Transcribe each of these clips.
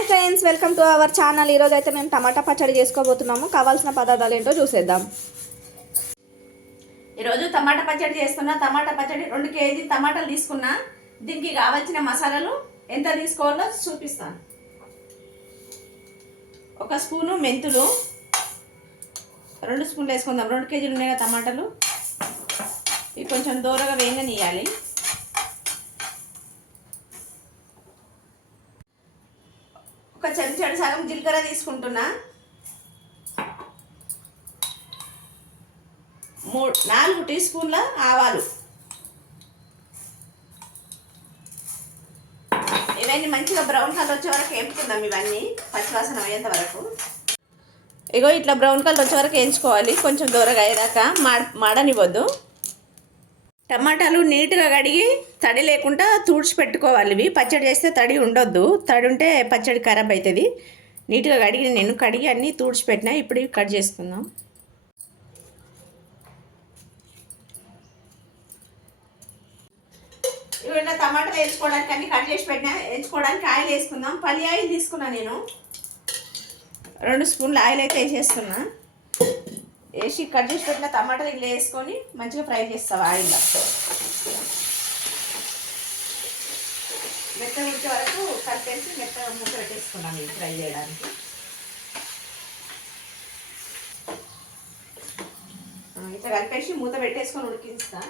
Hi friends, welcome to our channel. ఈరోజు అయితే మేము టమాటా పచ్చడి చేసుకోబోతున్నాము. కావాల్సిన పదార్థాలు ఏంటో చూసేద్దాం. ఈరోజు టమాటా పచ్చడి చేస్తున్నా. టమాటా పచ్చడి 2 కేజీ టమాటాలు తీసుకున్నా. దీనికి కావాల్సిన మసాలాలు ఎంత తీసుకోవాలో చూపిస్తాను. 1 స్పూను మెంతులు, 2 స్పూన్లు వేసుకుందాం. 2 కేజీలు ఉన్నాయి కదా టమాటాలు. ఇవి కొంచెం దూరగా వేగనియాలి. ఒక చెంచాడు సగం జీలకర్ర తీసుకుంటున్నా. 4 టీ స్పూన్ల ఆవాలు. ఇవన్నీ మంచిగా బ్రౌన్ కలర్ వచ్చే వరకు వేపుకుందాం. ఇవన్నీ పచ్చివాసన అయ్యేంత వరకు. ఇగో ఇట్లా బ్రౌన్ కలర్ వచ్చే వరకు వేయించుకోవాలి. కొంచెం దూరగా అయ్యాక మాడనివ్వద్దు. టమాటాలు నీట్గా కడిగి తడి లేకుండా తుడిచి పెట్టుకోవాలి. ఇవి పచ్చడి చేస్తే తడి ఉండొద్దు. తడి ఉంటే పచ్చడి ఖరాబ్ అవుతుంది. నీట్గా నేను కడిగి అన్నీ తుడిచి పెట్టినా. ఇప్పుడు ఇవి కట్ చేసుకుందాం. ఇవి టమాటాలు వేసుకోవడానికి అన్నీ కట్ చేసి పెట్టినా. వేసుకోవడానికి ఆయిల్ వేసుకుందాం. పల్లి ఆయిల్ తీసుకున్నా నేను. 2 స్పూన్ల ఆయిల్ అయితే వేసేస్తున్నా. వేసి కట్ చేసి పెట్టిన టమాటాలు ఇలా వేసుకొని మంచిగా ఫ్రై చేస్తావు ఆయిల్లో. మెత్తగా ఉడికే వరకు కలిపేసి మెత్తగా మూత పెట్టేసుకున్నాం ఇది ఫ్రై చేయడానికి. ఇట్లా కలిపేసి మూత పెట్టేసుకొని ఉడికిస్తా.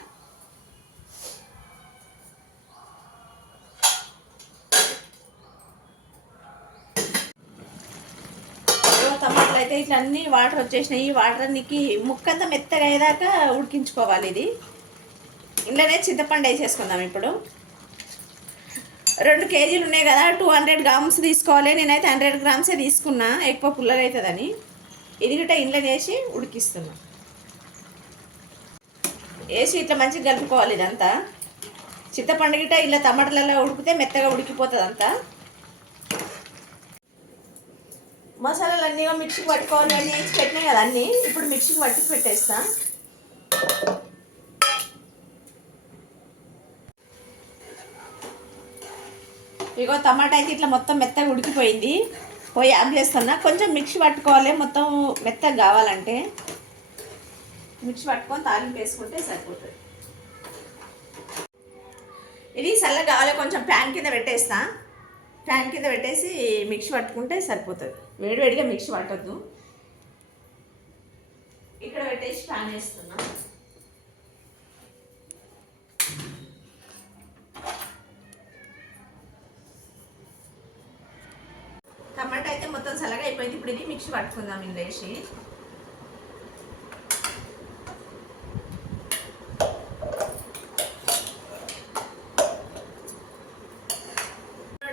టమాటాలు అయితే ఇట్లా అన్ని వాటర్ వచ్చేసినాయి. ఈ వాటర్ అన్నికి ముక్కంతా మెత్తగా అయ్యేదాకా ఉడికించుకోవాలి. ఇది ఇంట్లోనే చింతపండు వేసేసుకుందాం. ఇప్పుడు 2 కేజీలు ఉన్నాయి కదా, 200 గ్రామ్స్ తీసుకోవాలి. నేనైతే 100 గ్రామ్సే తీసుకున్నా, ఎక్కువ పుల్లగా అవుతుందని. ఇది గిట్ట ఇంట్లో వేసి ఉడికిస్తున్నా. వేసి ఇట్లా మంచిగా కలుపుకోవాలి. ఇదంతా చింతపండు గిట్ట ఇలా టమాటాలలో ఉడికితే మెత్తగా ఉడికిపోతుంది అంతా. మసాలాలు అన్నీ మిక్సీకి పట్టుకోవాలి. అన్నీ వేసి పెట్టినాయి కదా అన్నీ. ఇప్పుడు మిక్సీకి పట్టి పెట్టేస్తా. ఇగో టమాటా అయితే ఇట్లా మొత్తం మెత్తగా ఉడికిపోయింది. పోయి ఆఫ్ చేస్తున్నా. కొంచెం మిక్సీ పట్టుకోవాలి, మొత్తం మెత్తగా కావాలంటే. మిక్సీ పట్టుకొని తాలింపు వేసుకుంటే సరిపోతుంది. ఇది చల్లగా కావాలి. కొంచెం ప్యాన్ కింద పెట్టేస్తా. ప్యాన్ కింద పెట్టేసి మిక్సీ పట్టుకుంటే సరిపోతుంది. వేడివేడిగా మిక్సీ పట్టద్దు. ఇక్కడ పెట్టేసి ప్యాన్ వేస్తున్నా. టమాటా అయితే మొత్తం చల్లగా అయిపోయింది. ఇప్పుడు ఇది మిక్సీ పట్టుకుందాం. ఇందులో వేసి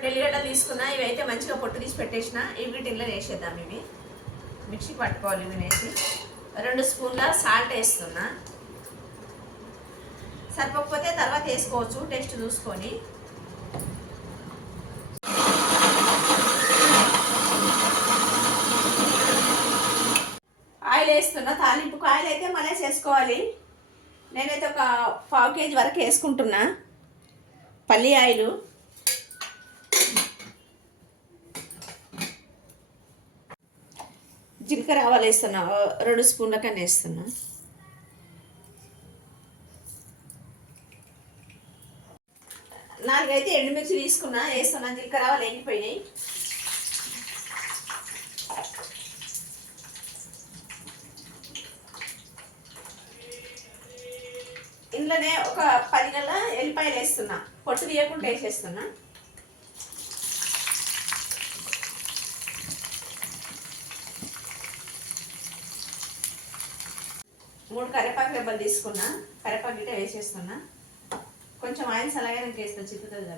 ఎల్లిగడ్డలు తీసుకున్నా. ఇవి అయితే మంచిగా పొట్టు తీసి పెట్టేసిన. ఇవి ఇంట్లో వేసేద్దాం. ఇవి మిక్సీకి పట్టుకోవాలి. ఇవి వేసి 2 స్పూన్ల సాల్ట్ వేస్తున్నా. సరిపోకపోతే తర్వాత వేసుకోవచ్చు, టేస్ట్ చూసుకొని. ఆయిల్ వేస్తున్నా. తాలింపుకు ఆయిల్ అయితే మళ్ళీ చేసుకోవాలి. నేనైతే ఒక 1/2 కేజీ వరకు వేసుకుంటున్నా పల్లి ఆయిల్. జీలకర్ర ఆవాలు వేస్తున్నా. 2 స్పూన్ల కన్నా వేస్తున్నా. నాలుగైతే ఎండుమిర్చి తీసుకున్నా, వేస్తున్నా. జీలకర్ర ఆవాలు వేగిపోయినాయి. ఇంట్లోనే ఒక 10 గల ఎల్లిపాయలు వేస్తున్నా. పొట్టు తీయకుండా వేసేస్తున్నా. మూడు కరివేపాకు రెబ్బలు తీసుకున్నా. కరివేపాకు గిట్ట వేసేస్తున్నా. కొంచెం ఆయిల్ సలగా నాకు వేస్తాను, చిక్కుతుంది కదా.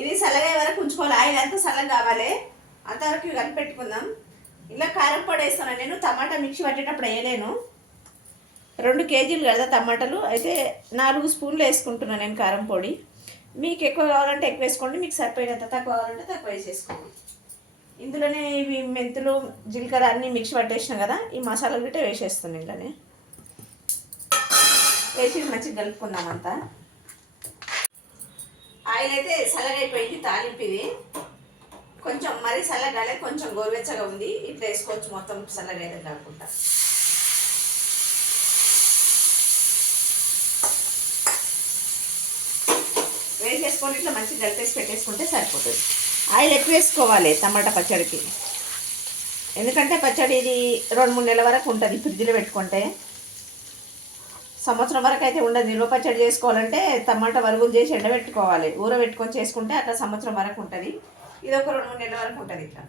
ఇది సలగా వరకు ఉంచుకోవాలి. ఆయిల్ అంతా సలగా కావాలి. అంతవరకు కలిపి పెట్టుకుందాం. ఇలా కారం పొడి వేస్తున్నాను నేను. టమాటా మిక్సీ పట్టేటప్పుడు వేయలేను. 2 కేజీలు కదా టమాటాలు అయితే 4 స్పూన్లు వేసుకుంటున్నాను నేను కారం పొడి. మీకు ఎక్కువ కావాలంటే ఎక్కువ వేసుకోండి, మీకు సరిపోయినంత. తక్కువ కావాలంటే తక్కువ వేసేసుకోండి. ఇందులోనే ఇవి మెంతులు జీలకర్ర అన్నీ మిక్స్ పట్టేసినాం కదా, ఈ మసాలాలు గిట్ట వేసేస్తున్నాను ఇలానే. వేసి మంచిగా కలుపుకుందాం అంతా. ఆయిల్ అయితే చల్లగైపోయింది, తాలింపు ఇది కొంచెం మరీ చల్లగా కొంచెం గోరువెచ్చగా ఉంది. ఇట్లా వేసుకోవచ్చు, మొత్తం చల్లగా అయితే కాకుండా. వేసేసుకొని ఇట్లా మంచిగా కలిపేసి పెట్టేసుకుంటే సరిపోతుంది. ఆయిల్ ఎక్కువ వేసుకోవాలి టమాటా పచ్చడికి, ఎందుకంటే పచ్చడి ఇది 2-3 నెలల వరకు ఉంటుంది ఫ్రిడ్జ్లో పెట్టుకుంటే. సంవత్సరం వరకు అయితే ఉండదు. నిల్వ పచ్చడి చేసుకోవాలంటే టమాటా వరుగులు చేసి ఎండబెట్టుకోవాలి, ఊరబెట్టుకొని చేసుకుంటే అట్లా సంవత్సరం వరకు ఉంటుంది. ఇది ఒక 2-3 నెలల వరకు ఉంటుంది ఇట్లా.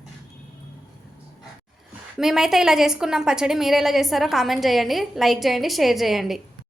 మేమైతే ఇలా చేసుకున్నాం పచ్చడి. మీరు ఎలా చేస్తారో కామెంట్ చేయండి, లైక్ చేయండి, షేర్ చేయండి.